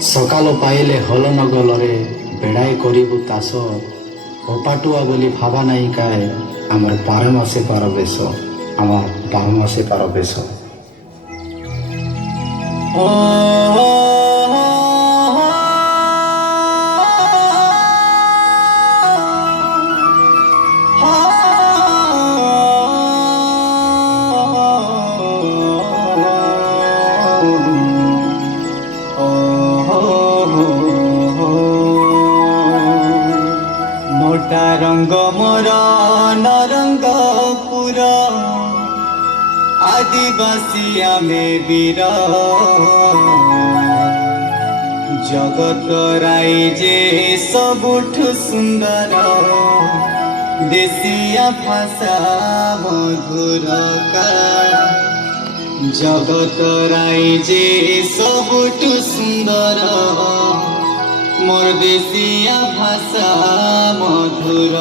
ସକାଳ ପାଇଲେ ହଲ ନଗଲରେ ବେଡ଼ାଏ କରିବୁ ତାସ ଅପାଟୁଆ ବୋଲି ଭାବା ନାହିଁ କାଏ ଆମର ବାରମାସେ ବାର ବେଶ আমার 12 মাসে 12 বেশ মোটা রঙ্গ মোর নরঙ্গ পুর আদিবাসী আমি বীর জগত রাই যে সবুঠু সুন্দর দেশিয়া ভাষা মধুর জগত রাই যে সবুঠু সুন্দর মোর দেশিয়া ভাষা মধুর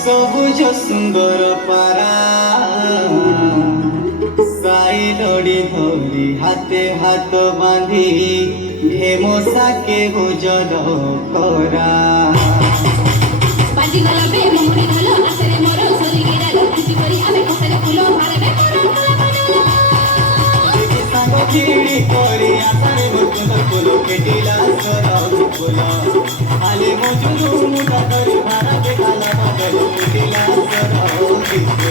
ସବୁଜ ସୁନ୍ଦର ପାରା ସାଇ ଲଡ଼ି ଧରି ହାତେ ହାତ ବାନ୍ଧି ଢେମସାକେ ଭୋଜନ କରା ବାଜିଗଲା ବେ ମହୁରୀ ଢୋଲ ଆସରେ ମୋର ସରିଗି ଡାଲ ଖୁସି କରି ଆମେ ଖୋସାରେ ଫୁଲ ମାରବେ ସାଙ୍ଗ କିଣି କରି ଆଶାରେ ମୁକୁନ୍ଦ ଫୁଲ କେଟିଲା ସର ଫୁଲ ଆଲେ ମଜୁରୁ ମୁଟା ଧରି ମାରବେ କାଲା ବାଦଲ କେଟିଲା ସର